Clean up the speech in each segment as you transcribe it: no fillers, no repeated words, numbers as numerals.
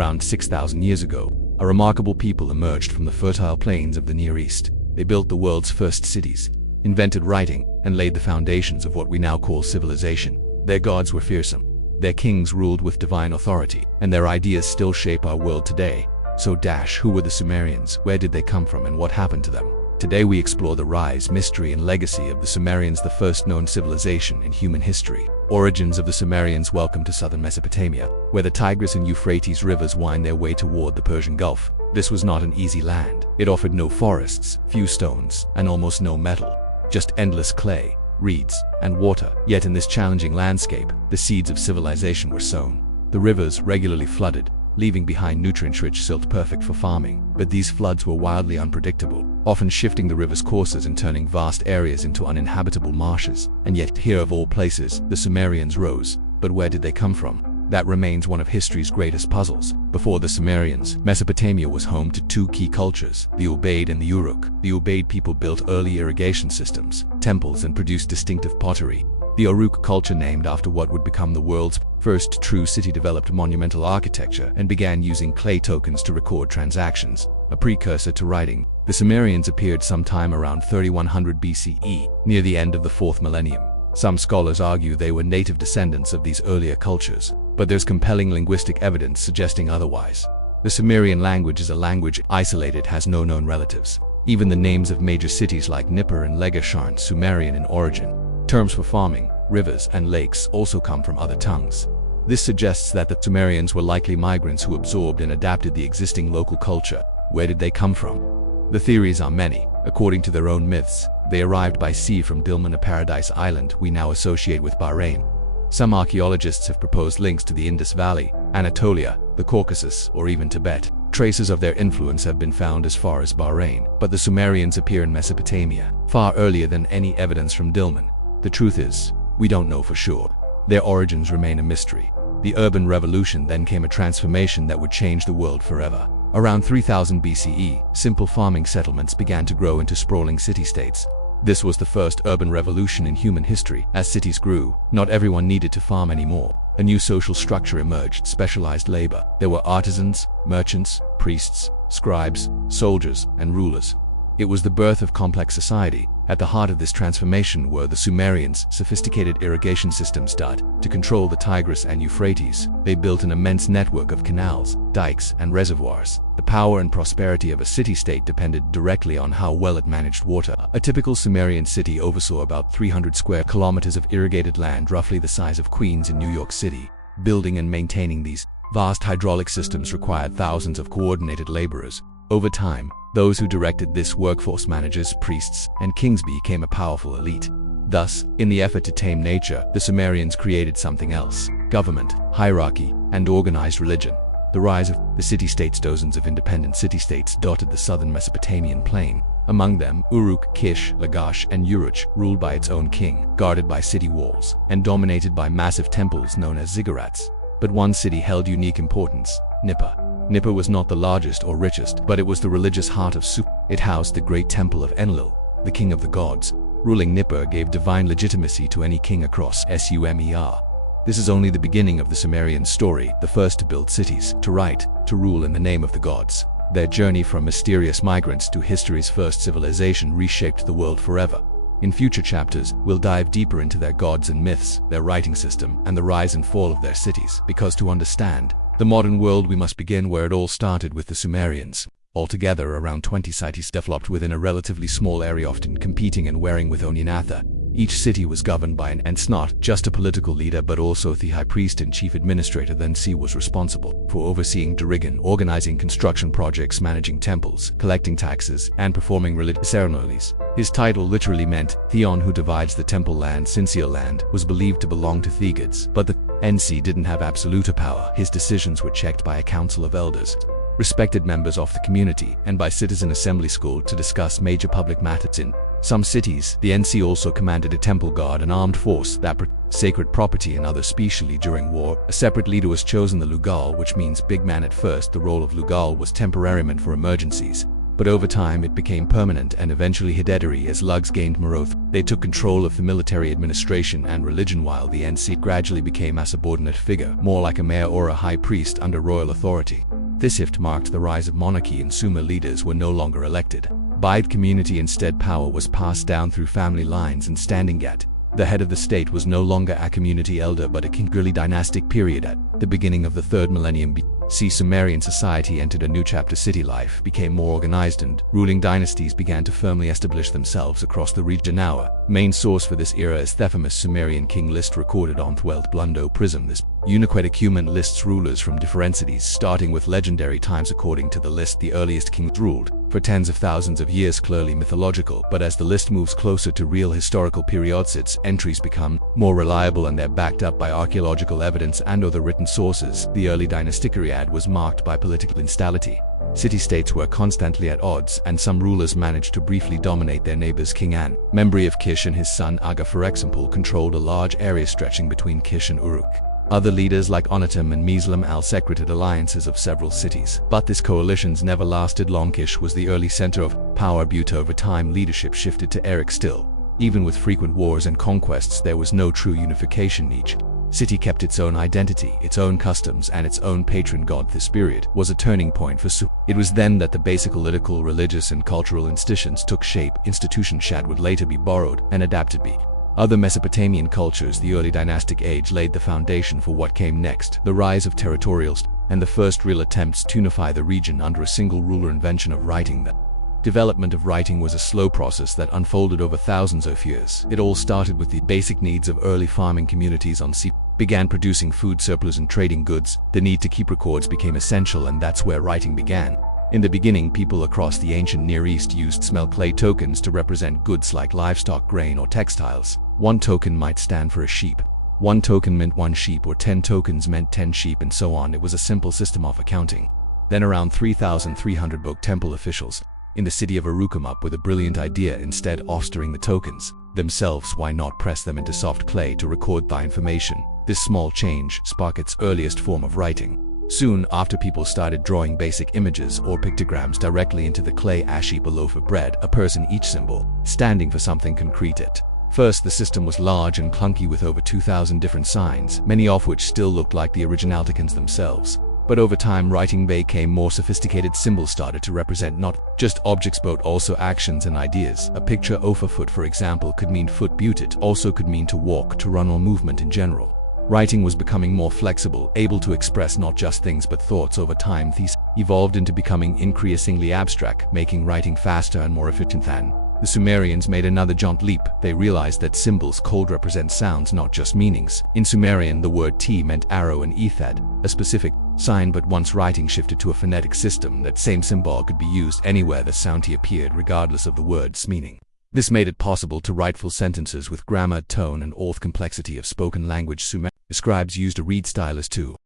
Around 6,000 years ago, a remarkable people emerged from the fertile plains of the Near East. They built the world's first cities, invented writing, and laid the foundations of what we now call civilization. Their gods were fearsome. Their kings ruled with divine authority, and their ideas still shape our world today. So who were the Sumerians? Where did they come from and what happened to them? Today we explore the rise, mystery, and legacy of the Sumerians, the first known civilization in human history. Origins of the Sumerians. Welcome to southern Mesopotamia, where the Tigris and Euphrates rivers wind their way toward the Persian Gulf. This was not an easy land. It offered no forests, few stones, and almost no metal. Just endless clay, reeds, and water. Yet in this challenging landscape, the seeds of civilization were sown. The rivers regularly flooded, leaving behind nutrient-rich silt perfect for farming. But these floods were wildly unpredictable, often shifting the river's courses and turning vast areas into uninhabitable marshes. And yet, here of all places, the Sumerians rose. But where did they come from? That remains one of history's greatest puzzles. Before the Sumerians, Mesopotamia was home to two key cultures, the Ubaid and the Uruk. The Ubaid people built early irrigation systems, temples, and produced distinctive pottery. The Uruk culture, named after what would become the world's first true city, developed monumental architecture and began using clay tokens to record transactions, a precursor to writing. The Sumerians appeared sometime around 3100 BCE, near the end of the 4th millennium. Some scholars argue they were native descendants of these earlier cultures, but there's compelling linguistic evidence suggesting otherwise. The Sumerian language is a language isolated, has no known relatives. Even the names of major cities like Nippur and Lagash aren't Sumerian in origin. Terms for farming, rivers, and lakes also come from other tongues. This suggests that the Sumerians were likely migrants who absorbed and adapted the existing local culture. Where did they come from? The theories are many. According to their own myths, they arrived by sea from Dilmun, a paradise island we now associate with Bahrain. Some archaeologists have proposed links to the Indus Valley, Anatolia, the Caucasus, or even Tibet. Traces of their influence have been found as far as Bahrain, but the Sumerians appear in Mesopotamia, far earlier than any evidence from Dilmun. The truth is, we don't know for sure. Their origins remain a mystery. The urban revolution then came, a transformation that would change the world forever. Around 3000 BCE, simple farming settlements began to grow into sprawling city-states. This was the first urban revolution in human history. As cities grew, not everyone needed to farm anymore. A new social structure emerged, specialized labor. There were artisans, merchants, priests, scribes, soldiers, and rulers. It was the birth of complex society. At the heart of this transformation were the Sumerians' sophisticated irrigation systems. To control the Tigris and Euphrates, they built an immense network of canals, dikes, and reservoirs. The power and prosperity of a city-state depended directly on how well it managed water. A typical Sumerian city oversaw about 300 square kilometers of irrigated land, roughly the size of Queens in New York City. Building and maintaining these vast hydraulic systems required thousands of coordinated laborers. Over time, those who directed this workforce, managers, priests, and kings, became a powerful elite. Thus, in the effort to tame nature, the Sumerians created something else: government, hierarchy, and organized religion. The rise of the city-states. Dozens of independent city-states dotted the southern Mesopotamian plain. Among them, Uruk, Kish, Lagash, and Uruk, ruled by its own king, guarded by city walls, and dominated by massive temples known as ziggurats. But one city held unique importance: Nippur. Nippur was not the largest or richest, but it was the religious heart of Sumerian. It housed the great temple of Enlil, the king of the gods. Ruling Nippur gave divine legitimacy to any king across Sumer. This is only the beginning of the Sumerian story, the first to build cities, to write, to rule in the name of the gods. Their journey from mysterious migrants to history's first civilization reshaped the world forever. In future chapters, we'll dive deeper into their gods and myths, their writing system, and the rise and fall of their cities. Because to understand the modern world, we must begin where it all started, with the Sumerians. Altogether, around 20 cities developed within a relatively small area, often competing and warring with Onyanatha. Each city was governed by an and not just a political leader, but also the high priest and chief administrator. Then was responsible for overseeing Dirigan, organizing construction projects, managing temples, collecting taxes, and performing religious ceremonies. His title literally meant Theon, who divides the temple land. Sincere land was believed to belong to Thegids, but the NC didn't have absolute power. His decisions were checked by a council of elders, respected members of the community, and by citizen assembly school to discuss major public matters. In some cities, the NC also commanded a temple guard, an armed force that protected sacred property and others. Especially during war, a separate leader was chosen, the Lugal, which means big man. At first, the role of Lugal was temporary, meant for emergencies. but over time it became permanent and eventually hereditary as lugs gained more oath. They took control of the military administration and religion, while the NC gradually became a subordinate figure, more like a mayor or a high priest under royal authority. This shift marked the rise of monarchy, and Sumer leaders were no longer elected by the community. Instead, power was passed down through family lines and standing at the head of the state was no longer a community elder but a king. Early dynastic period. At the beginning of the 3rd millennium BC, Sumerian society entered a new chapter. City life became more organized and ruling dynasties began to firmly establish themselves across the region. Our main source for this era is Thephamus' Sumerian king list recorded on Thwelt Blundo Prism. This unique document lists rulers from different cities, starting with legendary times. According to the list, the earliest kings ruled for tens of thousands of years, clearly mythological, but as the list moves closer to real historical periods, its entries become more reliable and they're backed up by archaeological evidence and other written sources. The early dynastic period was marked by political instability. City-states were constantly at odds, and some rulers managed to briefly dominate their neighbors. King An, memory of Kish, and his son Aga, for example, controlled a large area stretching between Kish and Uruk. Other leaders like Onatam and Meslam secreted alliances of several cities, but these coalitions never lasted long. Kish was the early center of power, but over time leadership shifted to Eric. Still, even with frequent wars and conquests, there was no true unification. Each city kept its own identity, its own customs, and its own patron god. This period was a turning point for Sumer. It was then that the basic political, religious, and cultural institutions took shape. Institutions that would later be borrowed and adapted by other Mesopotamian cultures. The early dynastic age laid the foundation for what came next, the rise of territorials, and the first real attempts to unify the region under a single ruler. Invention of writing. The development of writing was a slow process that unfolded over thousands of years. It all started with the basic needs of early farming communities on sea. Began producing food surplus and trading goods. The need to keep records became essential, and that's where writing began. In the beginning, people across the ancient Near East used small clay tokens to represent goods like livestock, grain, or textiles. One token might stand for a sheep. One token meant one sheep, or 10 tokens meant 10 sheep, and so on. It was a simple system of accounting. Then around 3,300 book temple officials in the city of Uruk came up with a brilliant idea. Instead of storing the tokens themselves, why not press them into soft clay to record the information? This small change sparked its earliest form of writing. Soon after, people started drawing basic images or pictograms directly into the clay. A sheep, a loaf of bread, a person, each symbol standing for something concrete. At first, the system was large and clunky with over 2,000 different signs, many of which still looked like the original tokens themselves. But over time, writing became more sophisticated. Symbols started to represent not just objects but also actions and ideas. A picture of a foot, for example, could mean foot, but it also could mean to walk, to run, or movement in general. Writing was becoming more flexible, able to express not just things but thoughts. Over time, these evolved into becoming increasingly abstract, making writing faster and more efficient. Then the Sumerians made another giant leap. They realized that symbols could represent sounds, not just meanings. In Sumerian, the word T meant arrow and ethad, a specific sign, but once writing shifted to a phonetic system, that same symbol could be used anywhere the sound T appeared, regardless of the word's meaning. This made it possible to write full sentences with grammar, tone, and all the complexity of spoken language. Sumerian scribes used a reed stylus to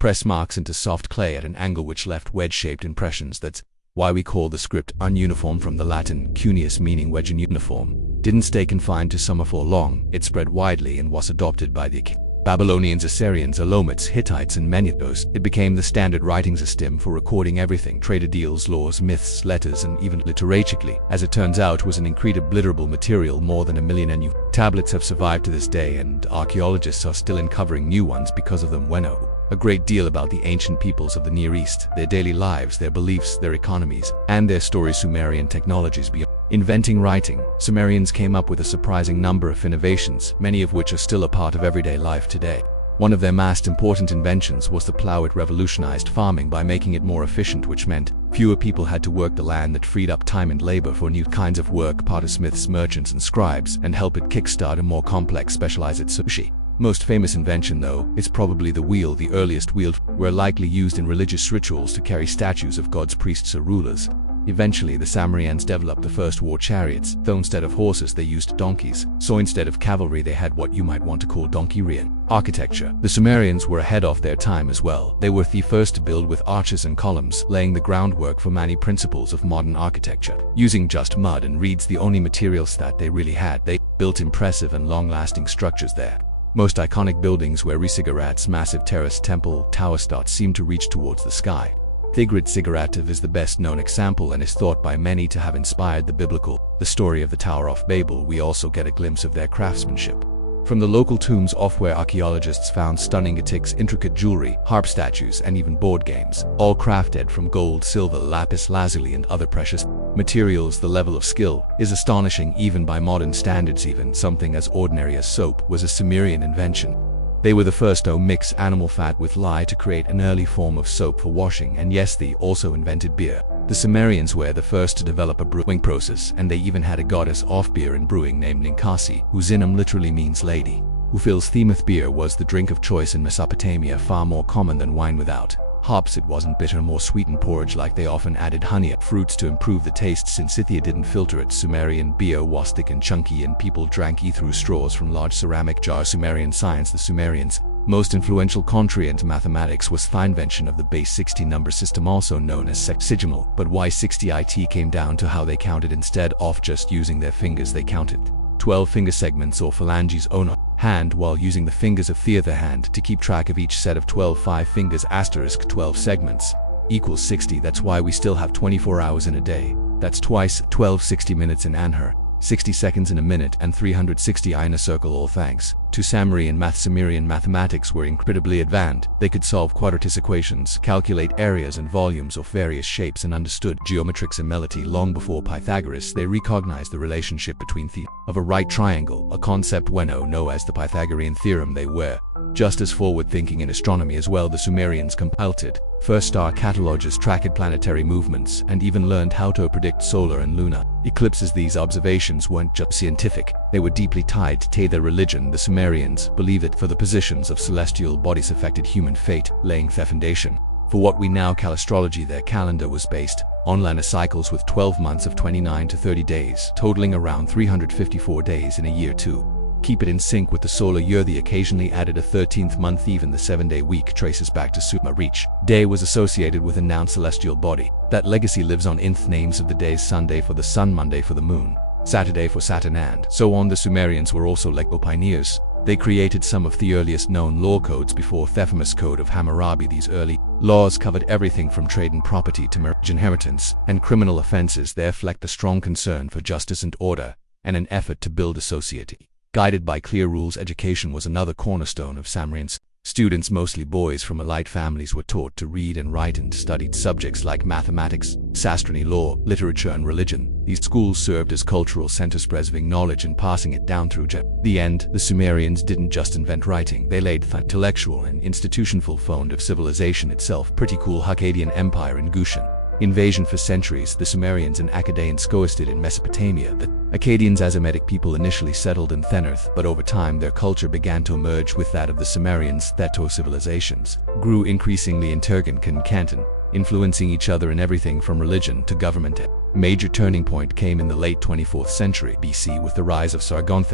press marks into soft clay at an angle which left wedge-shaped impressions. That's why we call the script ununiform, from the Latin cuneus, meaning wedge. And uniform didn't stay confined to Sumer for long. It spread widely and was adopted by the Babylonians, Assyrians, Elamites, Hittites, and many others. It became the standard writing system for recording everything: trade deals, laws, myths, letters, and even literature. As it turns out, was an incredibly literable material. More than 1 million new tablets have survived to this day, and archaeologists are still uncovering new ones because of them. We know a great deal about the ancient peoples of the Near East, their daily lives, their beliefs, their economies, and their stories. Sumerian technologies. Beyond inventing writing, Sumerians came up with a surprising number of innovations, many of which are still a part of everyday life today. One of their most important inventions was the plow. It revolutionized farming by making it more efficient, which meant fewer people had to work the land. That freed up time and labor for new kinds of work: pottersmiths, merchants, and scribes, and helped it kickstart a more complex, specialized sushi. Most famous invention, though, is probably the wheel. The earliest wheels were likely used in religious rituals to carry statues of gods, priests, or rulers. Eventually, the Sumerians developed the first war chariots, though instead of horses they used donkeys. So instead of cavalry they had what you might want to call donkey-ridden architecture. The Sumerians were ahead of their time as well. They were the first to build with arches and columns, laying the groundwork for many principles of modern architecture. Using just mud and reeds, the only materials that they really had, they built impressive and long-lasting structures there. Most iconic buildings were ziggurats, massive terrace temple towers that seemed to reach towards the sky. Tigrit-Sigurativ is the best-known example and is thought by many to have inspired the The story of the Tower of Babel. We also get a glimpse of their craftsmanship from the local tombs off where archaeologists found stunning antiques, intricate jewelry, harp statues, and even board games, all crafted from gold, silver, lapis lazuli, and other precious materials. The level of skill is astonishing even by modern standards. Even something as ordinary as soap was a Sumerian invention. They were the first to mix animal fat with lye to create an early form of soap for washing, and yes, they also invented beer. The Sumerians were the first to develop a brewing process, and they even had a goddess of beer and brewing named Ninkasi, whose name literally means lady. Ufil's themeth beer was the drink of choice in Mesopotamia, far more common than wine without hops. It wasn't bitter, more sweetened porridge like they often added honey and fruits to improve the taste since Scythia didn't filter it. Sumerian beer was thick and chunky and people drank it through straws from large ceramic jars. Sumerian science. The Sumerians' most influential contrary to mathematics was the invention of the base 60 number system, also known as sexagemal. But why 60? It came down to how they counted. Instead of just using their fingers, they counted 12 finger segments or phalanges on a hand while using the fingers of the other hand to keep track of each set of 12. 5 fingers asterisk 12 segments equals 60. That's why we still have 24 hours in a day. That's twice 12, 60 minutes in an hour, 60 seconds in a minute, and 360 in a circle, all thanks to Sumerian math. Sumerian mathematics were incredibly advanced. They could solve quadratic equations, calculate areas and volumes of various shapes, and understood geometric similarity long before Pythagoras. They recognized the relationship between the of a right triangle, a concept we now know as the Pythagorean theorem. They were just as forward-thinking in astronomy as well. The Sumerians compiled first star catalogs, tracked planetary movements, and even learned how to predict solar and lunar eclipses. These observations weren't just scientific, they were deeply tied to their religion. The Sumerians believed that for the positions of celestial bodies affected human fate, laying the foundation for what we now call astrology. Their calendar was based on lunar cycles with 12 months of 29 to 30 days, totaling around 354 days in a year to keep it in sync with the solar year. They occasionally added a 13th month. Even the 7-day week traces back to Sumer. Each day was associated with a noun celestial body. That legacy lives on in the names of the days: Sunday for the sun, Monday for the moon, Saturday for Saturn, and so on. The Sumerians were also legal pioneers. They created some of the earliest known law codes before the famous Code of Hammurabi. These early laws covered everything from trade and property to marriage, inheritance, and criminal offenses. They reflect a strong concern for justice and order, and an effort to build a society guided by clear rules. Education was another cornerstone of Sumerians. Students, mostly boys from elite families, were taught to read and write and studied subjects like mathematics, sastrani, law, literature, and religion. These schools served as cultural centers, preserving knowledge and passing it down through the end. The Sumerians didn't just invent writing, they laid the intellectual and institutional foundation of civilization itself. Pretty cool. Akkadian Empire and Gutian invasion. For centuries, the Sumerians and Akkadians coexisted in Mesopotamia. The Akkadians, as Semitic people, initially settled in Thenarth, but over time their culture began to merge with that of the Sumerians. Theto civilizations grew increasingly in Turgan and Canton, influencing each other in everything from religion to government. A major turning point came in the late 24th century BC with the rise of Sargon,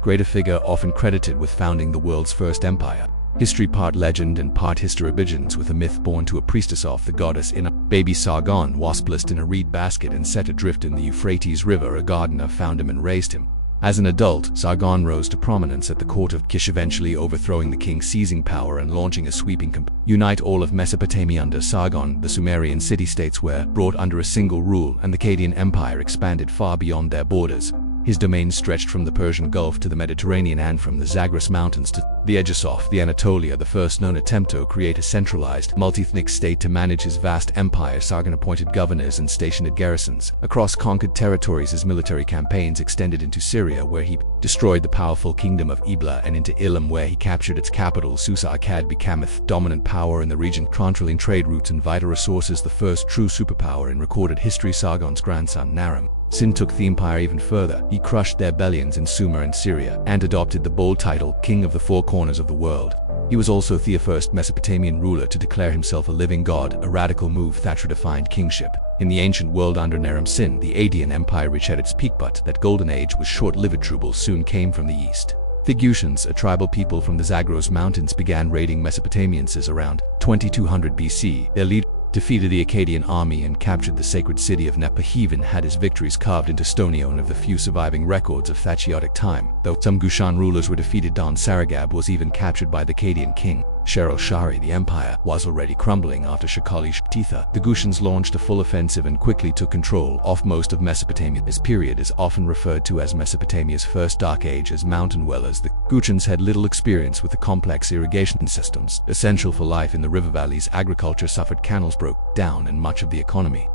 greater figure often credited with founding the world's first empire. History part legend and part history begins with a myth born to a priestess of the goddess Ina. Baby Sargon was placed in a reed basket and set adrift in the Euphrates River. A gardener found him and raised him. As an adult, Sargon rose to prominence at the court of Kish, eventually overthrowing the king, seizing power and launching a sweeping unite all of Mesopotamia under Sargon. The Sumerian city-states were brought under a single rule, and the Akkadian Empire expanded far beyond their borders. His domain stretched from the Persian Gulf to the Mediterranean and from the Zagros Mountains to the edges of the Anatolia. The first known attempt to create a centralized, multi-ethnic state to manage his vast empire. Sargon appointed governors and stationed garrisons across conquered territories. His military campaigns extended into Syria, where he destroyed the powerful kingdom of Ebla, and into Elam, where he captured its capital. Susa Akkad became a dominant power in the region, controlling trade routes and vital resources. The first true superpower in recorded history, Sargon's grandson Naram Sin took the empire even further. He crushed their rebellions in Sumer and Syria and adopted the bold title, King of the Four Corners of the World. He was also the first Mesopotamian ruler to declare himself a living god, a radical move that redefined kingship. In the ancient world under Naram Sin, the Akkadian Empire reached at its peak, but that golden age was short-lived. Troubles soon came from the east. The Gutians, a tribal people from the Zagros Mountains, began raiding Mesopotamians around 2200 BC. Their leader defeated the Akkadian army and captured the sacred city of Nepa. He even had his victories carved into stone, one of the few surviving records of that chaotic time. Though some Gutian rulers were defeated, Don Saragab was even captured by the Akkadian king. Sheril-Shari, the empire, was already crumbling after Shakali-Shtitha. The Gushans launched a full offensive and quickly took control of most of Mesopotamia. This period is often referred to as Mesopotamia's first dark age. As mountain dwellers, the Gushans had little experience with the complex irrigation systems essential for life in the river valleys. Agriculture suffered, canals broke down, and much of the economy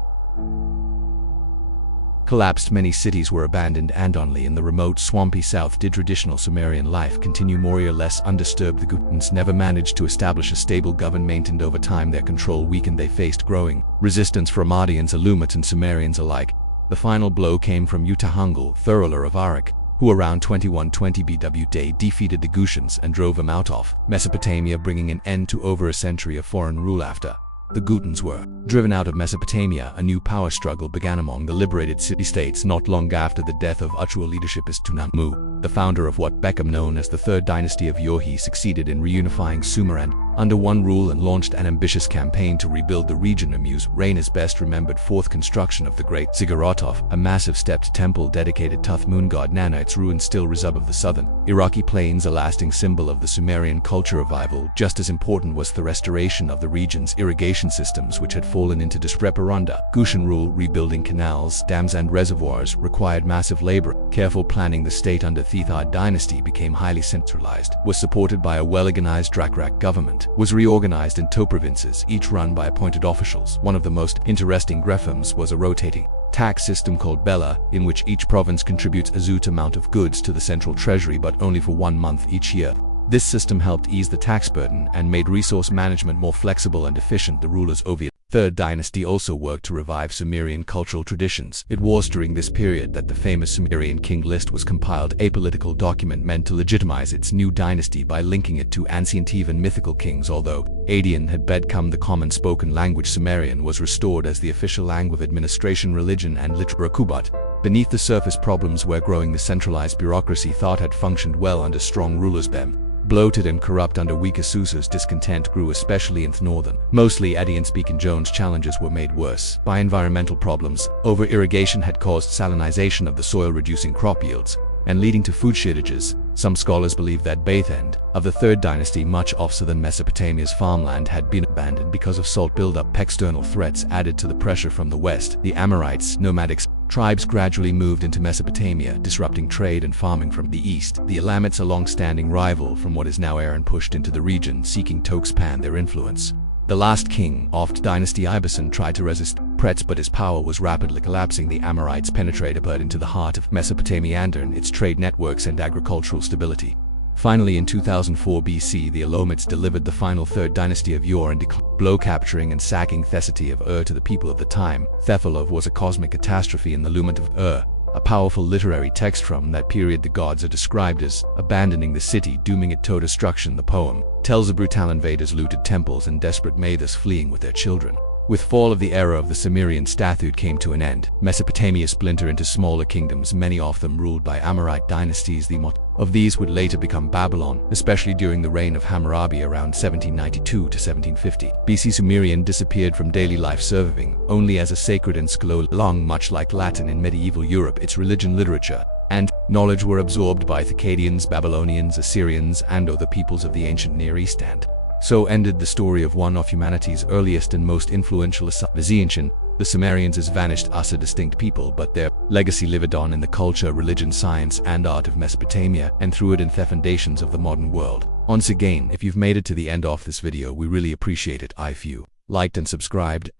collapsed. Many cities were abandoned, and only in the remote swampy south did traditional Sumerian life continue more or less undisturbed. The Gushans never managed to establish a stable government. Over time their control weakened. They faced growing resistance from Ardians, Elamites, and Sumerians alike. The final blow came from Utahungul, ruler of Uruk, who around 2120 BW defeated the Gushans and drove them out of Mesopotamia, bringing an end to over a century of foreign rule. After the Gushans were driven out of Mesopotamia, a new power struggle began among the liberated city-states. Not long after the death of actual leadership is Tunanmu, the founder of what became known as the Third Dynasty of Ur. He succeeded in reunifying Sumer and under one rule and launched an ambitious campaign to rebuild the region. Amu's reign is best remembered fourth construction of the Great Zigguratov, a massive stepped temple dedicated to the moon god Nana. Its ruins still resemble of the southern Iraqi plains, a lasting symbol of the Sumerian culture revival. Just as important was the restoration of the region's irrigation systems, which had fallen into disrepair under Gushan rule. Rebuilding canals, dams, and reservoirs required massive labor. Careful planning. The state under the Third Dynasty became highly centralized, was supported by a well-organized Drakrak government, was reorganized into provinces, each run by appointed officials. One of the most interesting reforms was a rotating tax system called Bela, in which each province contributes a zut amount of goods to the central treasury, but only for 1 month each year. This system helped ease the tax burden and made resource management more flexible and efficient. The rulers of the Third Dynasty also worked to revive Sumerian cultural traditions. It was during this period that the famous Sumerian king list was compiled, a political document meant to legitimize its new dynasty by linking it to ancient even mythical kings. Although Adian had become the common spoken language, Sumerian was restored as the official language of administration, religion, and literature. But beneath the surface, problems were growing. The centralized bureaucracy thought had functioned well under strong rulers, became bloated and corrupt under weaker suitors. Discontent grew, especially in the northern, mostly Adian-speaking zones. Challenges were made worse by environmental problems. Over-irrigation had caused salinization of the soil, reducing crop yields and leading to food shortages. Some scholars believe that by the end of the Third Dynasty, much of southern Mesopotamia's farmland had been abandoned because of salt buildup. External threats added to the pressure from the west. The Amorites, nomadic tribes, gradually moved into Mesopotamia, disrupting trade and farming from the east. The Elamites, a long-standing rival from what is now Iran, pushed into the region, seeking to expand their influence. The last king of the dynasty, Ibeson, tried to resist threats, but his power was rapidly collapsing. The Amorites penetrated into the heart of Mesopotamia and its trade networks and agricultural stability. Finally, in 2004 BC, the Elamites delivered the final Third Dynasty of Ur and blow, capturing and sacking the city of Ur to the people of the time. Thephalov was a cosmic catastrophe in the Lument of Ur, a powerful literary text from that period. The gods are described as abandoning the city, dooming it to destruction. The poem tells of brutal invaders looted temples and desperate mothers fleeing with their children. With fall of the era of the Sumerian statehood came to an end. Mesopotamia splintered into smaller kingdoms, many of them ruled by Amorite dynasties. The most of these would later become Babylon, especially during the reign of Hammurabi around 1792 to 1750. BC Sumerian disappeared from daily life, serving only as a sacred and scholarly long, much like Latin in medieval Europe. Its religion, literature, and knowledge were absorbed by Akkadians, Babylonians, Assyrians, and other peoples of the ancient Near East. And so ended the story of one of humanity's earliest and most influential civilizations. The Sumerians has vanished as a distinct people, but their legacy lived on in the culture, religion, science, and art of Mesopotamia, and through it in the foundations of the modern world. Once again, if you've made it to the end of this video, we really appreciate it if you liked and subscribed. ********.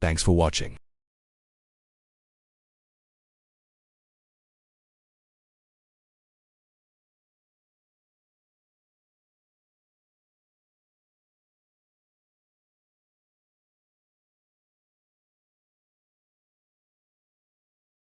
Thanks for watching.